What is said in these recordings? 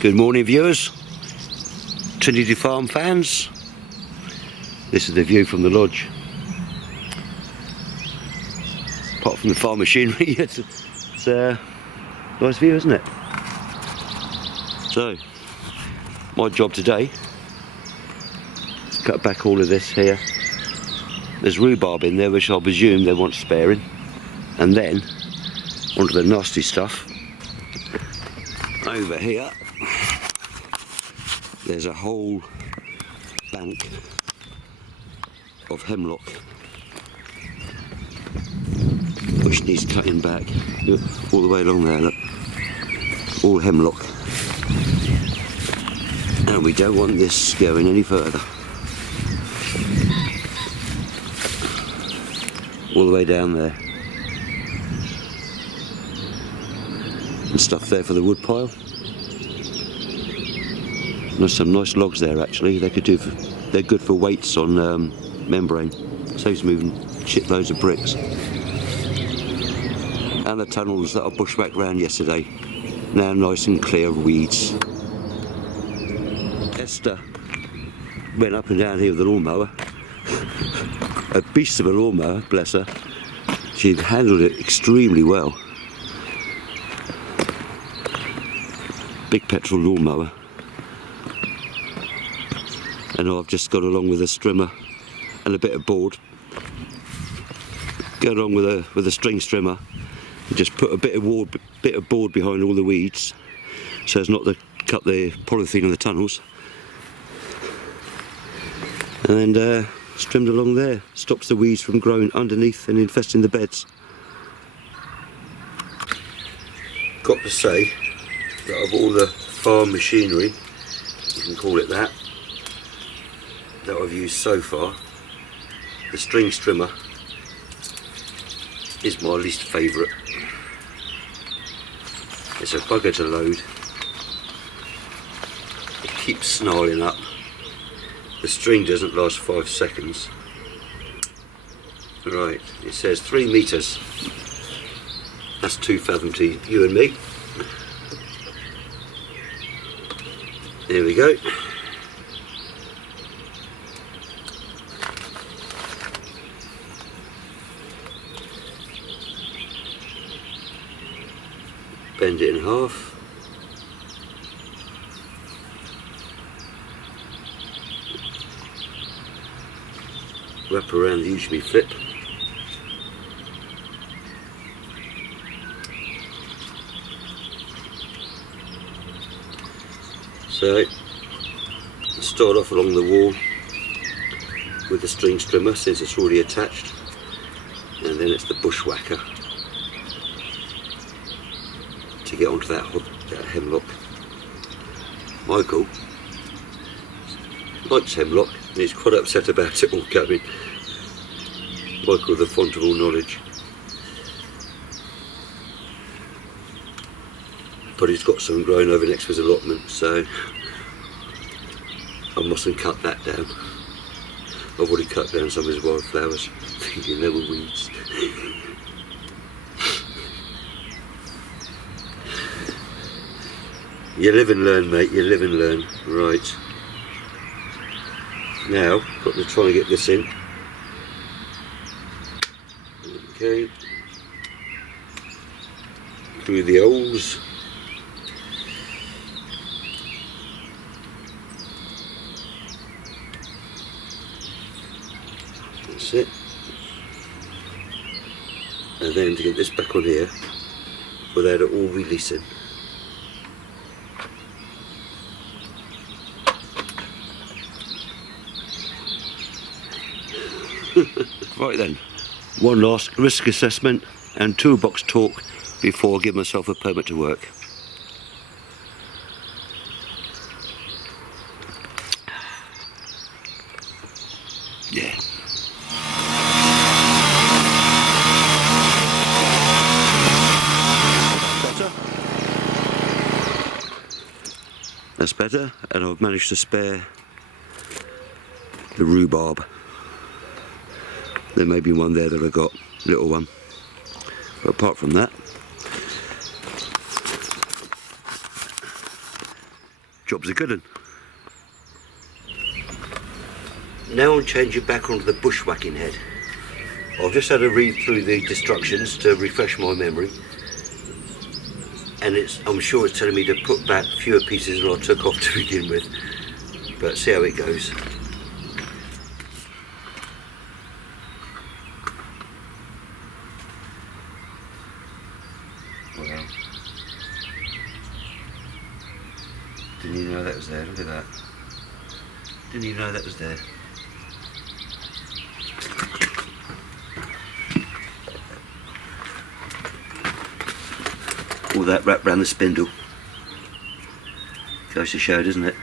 Good morning, viewers, Trinity Farm fans. This is the view from the lodge. Apart from the farm machinery, it's a nice view, isn't it? So, my job today is cut back all of this here. There's rhubarb in there, which I presume they want sparing, and then onto the nasty stuff. Over here, there's a whole bank of hemlock which needs cutting back. Look, all the way along there, look, all hemlock, and we don't want this going any further. All the way down there, and stuff there for the wood pile. There's some nice logs there actually. They could do. They're good for weights on membrane. Saves moving shitloads of bricks. And the tunnels that I bushwhacked round yesterday, now nice and clear of weeds. Esther went up and down here with a lawnmower. A beast of a lawnmower, bless her. She handled it extremely well. Big petrol lawnmower. And I've just got along with a strimmer and a bit of board. Go along with a string strimmer and just put a bit of board behind all the weeds, so as not to cut the polythene in the tunnels. And trimmed along there, stops the weeds from growing underneath and infesting the beds. Got to say that of all the farm machinery, you can call it that I've used so far, the string strimmer is my least favourite. It's a bugger to load. It keeps snarling up. The string doesn't last 5 seconds. Right, it says 3 metres. That's 2 fathom to you and me. There we go. Bend it in half. Wrap around the usually flip. So, start off along the wall with the string strimmer since it's already attached, and then it's the bushwhacker to get onto that hemlock. Michael likes hemlock and he's quite upset about it all coming. Michael, the font of all knowledge. But he's got some growing over next to his allotment, so I mustn't cut that down. I've already cut down some of his wildflowers, thinking they were weeds. You live and learn, mate, you live and learn. Right. Now, got to try and get this in. Okay. Through the holes. That's it. And then to get this back on here without it all releasing. Right then, one last risk assessment and toolbox talk before I give myself a permit to work. Yeah. Better? That's better, and I've managed to spare the rhubarb. There may be one there that I got, little one. But apart from that, Job's a good one. Now I'm changing back onto the bushwhacking head. I've just had a read through the instructions to refresh my memory, and I'm sure it's telling me to put back fewer pieces than I took off to begin with, but see how it goes. Well, didn't even know that was there. Look at that. Didn't even know that was there. All that wrapped around the spindle. Goes to show, doesn't it?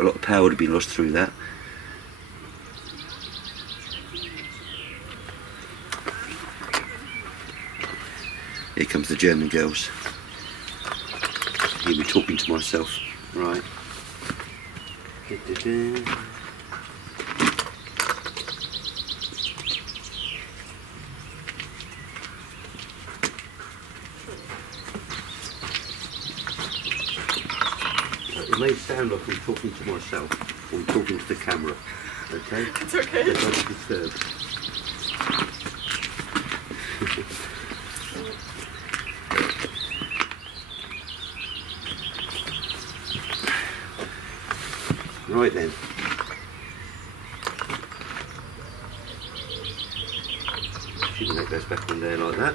A lot of power would have been lost through that. Here comes the German girls. Hear me talking to myself. Right. It may sound like I'm talking to myself, or I'm talking to the camera, okay? It's okay. So don't be disturbed. Right then. Shouldn't that goes back on there like that.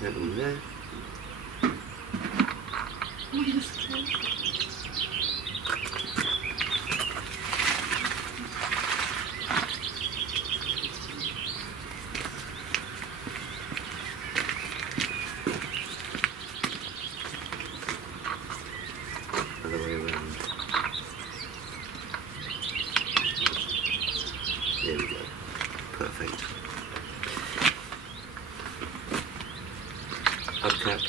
That one there. Other way around. There we go. Perfect. Hubcap.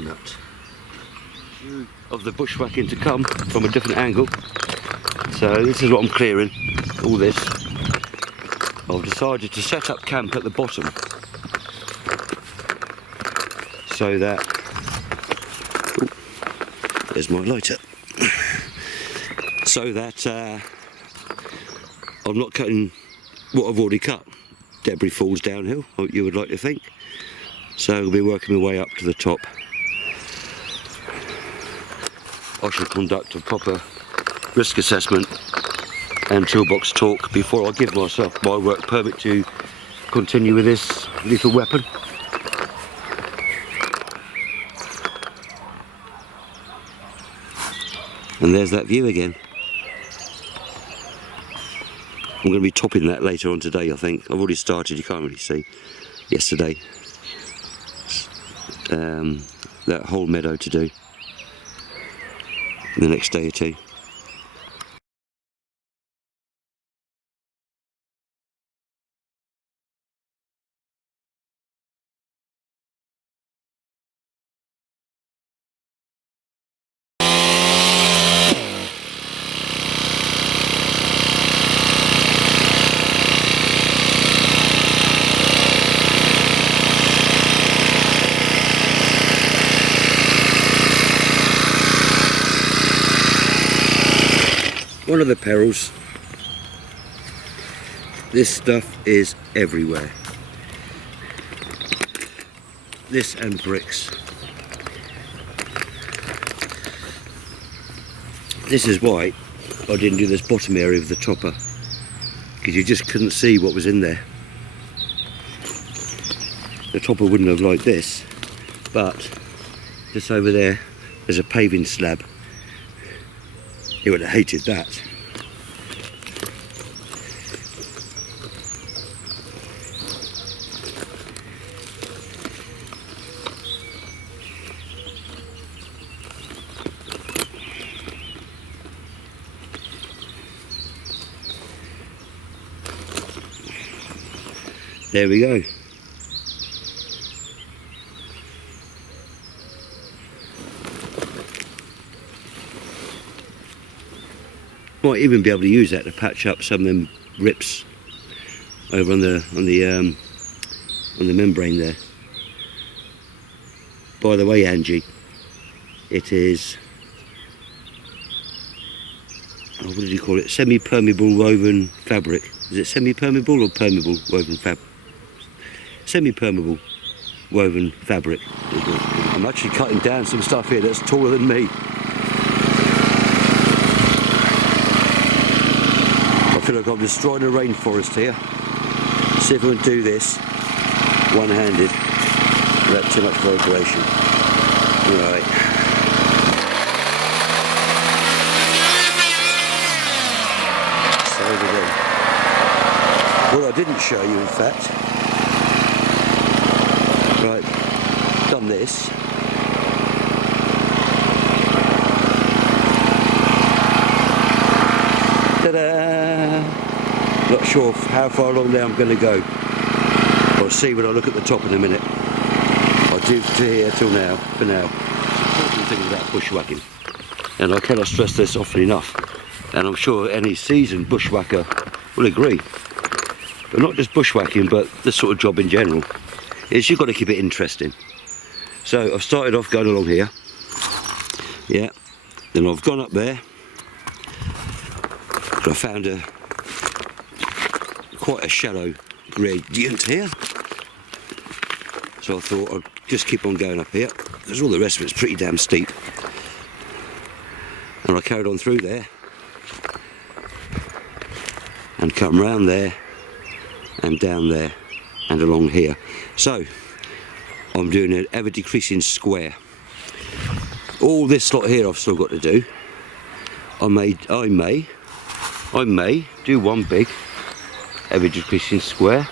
Nut. Of the bushwhacking to come from a different angle. So this is what I'm clearing. All this. I've decided to set up camp at the bottom, so that, ooh, there's my lighter, so that I'm not cutting what I've already cut. Debris falls downhill, you would like to think, so I'll be working my way up to the top. I shall conduct a proper risk assessment and toolbox talk before I give myself my work permit to continue with this lethal weapon. And there's that view again. I'm going to be topping that later on today, I think. I've already started, you can't really see. Yesterday. That whole meadow to do. The next day or two. One of the perils, this stuff is everywhere. This and bricks. This is why I didn't do this bottom area of the chopper, because you just couldn't see what was in there. The chopper wouldn't have liked this, but just over there there's a paving slab. He would have hated that. There we go. Might even be able to use that to patch up some of them rips over on the membrane there. By the way, Angie, it is, oh, what did you call it? Semi-permeable woven fabric. Is it semi-permeable or permeable woven fabric? Semi-permeable woven fabric. I'm actually cutting down some stuff here that's taller than me. I feel like I'm destroying a rainforest here. See if I can do this one-handed without too much vibration. Right. So over there. What I didn't show you, in fact, right, done this. Ta-da! Not sure how far along there I'm going to go. I'll see when I look at the top in a minute. I'll do to here till now, for now. Important thing about bushwhacking, and I cannot stress this often enough, and I'm sure any seasoned bushwhacker will agree, but not just bushwhacking, but this sort of job in general, is you've got to keep it interesting. So I've started off going along here, yeah, then I've gone up there, and I found quite a shallow gradient here, so I thought I'd just keep on going up here, because all the rest of it's pretty damn steep. And I carried on through there, and come round there, and down there, and along here. So, I'm doing an ever decreasing square. All this lot here I've still got to do. I may do one big ever decreasing square.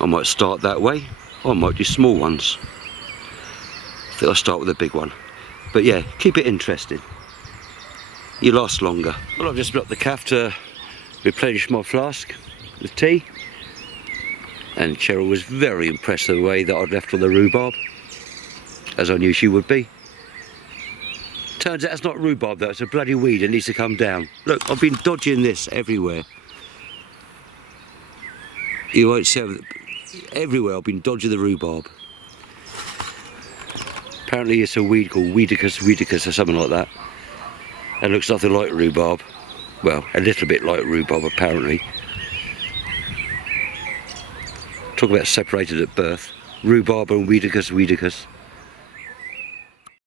I might start that way, or I might do small ones. I think I'll start with a big one. But yeah, keep it interesting. You last longer. Well, I've just blocked the calf to replenish my flask with tea. And Cheryl was very impressed with the way that I'd left all the rhubarb, as I knew she would be. Turns out it's not rhubarb though, it's a bloody weed, it needs to come down. Look, I've been dodging this everywhere. You won't see everywhere I've been dodging the rhubarb. Apparently it's a weed called Weedicus or something like that. It looks nothing like rhubarb. Well, a little bit like rhubarb apparently. Talk about separated at birth. Rhubarb and Weedicus.